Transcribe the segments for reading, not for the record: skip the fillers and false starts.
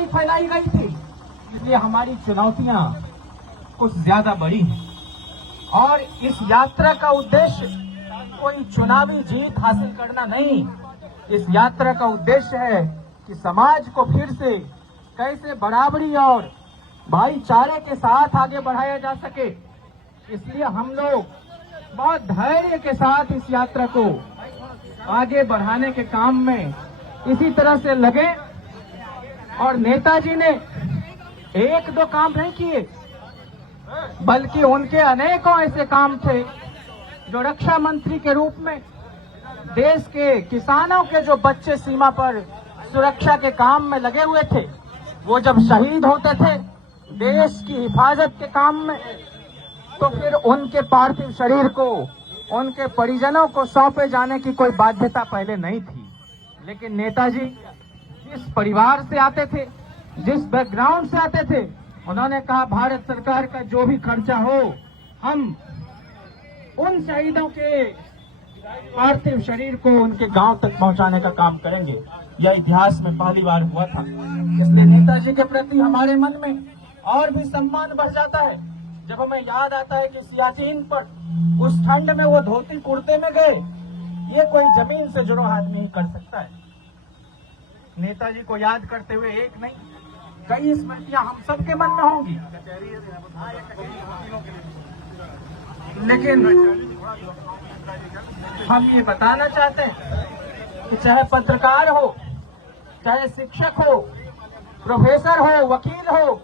नहीं फैलाई गई थी। इसलिए हमारी चुनौतियां कुछ ज्यादा बड़ी हैं और इस यात्रा का उद्देश्य कोई चुनावी जीत हासिल करना नहीं। इस यात्रा का उद्देश्य है कि समाज को फिर से कैसे बराबरी और भाईचारे के साथ आगे बढ़ाया जा सके। इसलिए हम लोग बहुत धैर्य के साथ इस यात्रा को आगे बढ़ाने के काम में इसी तरह से लगे। और नेताजी ने एक दो काम नहीं किए, बल्कि उनके अनेकों ऐसे काम थे जो रक्षा मंत्री के रूप में देश के किसानों के जो बच्चे सीमा पर सुरक्षा के काम में लगे हुए थे, वो जब शहीद होते थे देश की हिफाजत के काम में, तो फिर उनके पार्थिव शरीर को उनके परिजनों को सौंपे जाने की कोई बाध्यता पहले नहीं थी। लेकिन नेताजी जिस परिवार से आते थे, जिस बैकग्राउंड से आते थे, उन्होंने कहा भारत सरकार का जो भी खर्चा हो हम उन शहीदों के पार्थिव शरीर को उनके गांव तक पहुंचाने का काम करेंगे। यह इतिहास में पहली बार हुआ था। इसलिए नेताजी के प्रति हमारे मन में और भी सम्मान बढ़ जाता है जब हमें याद आता है कि सियाचिन पर उस ठंड में वो धोती कुर्ते में गए। ये कोई जमीन से जुड़ा आदमी ही कर सकता है। नेताजी को याद करते हुए एक नहीं कई स्मृतियां हम सबके मन में होंगी, लेकिन हम ये बताना चाहते हैं कि चाहे पत्रकार हो, चाहे शिक्षक हो, प्रोफेसर हो, वकील हो,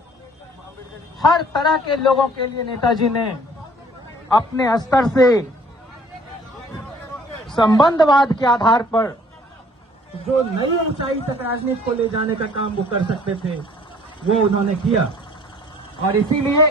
हर तरह के लोगों के लिए नेताजी ने अपने स्तर से संबंधवाद के आधार पर जो नई ऊंचाई तक राजनीति को ले जाने का काम वो कर सकते थे, वो उन्होंने किया। और इसीलिए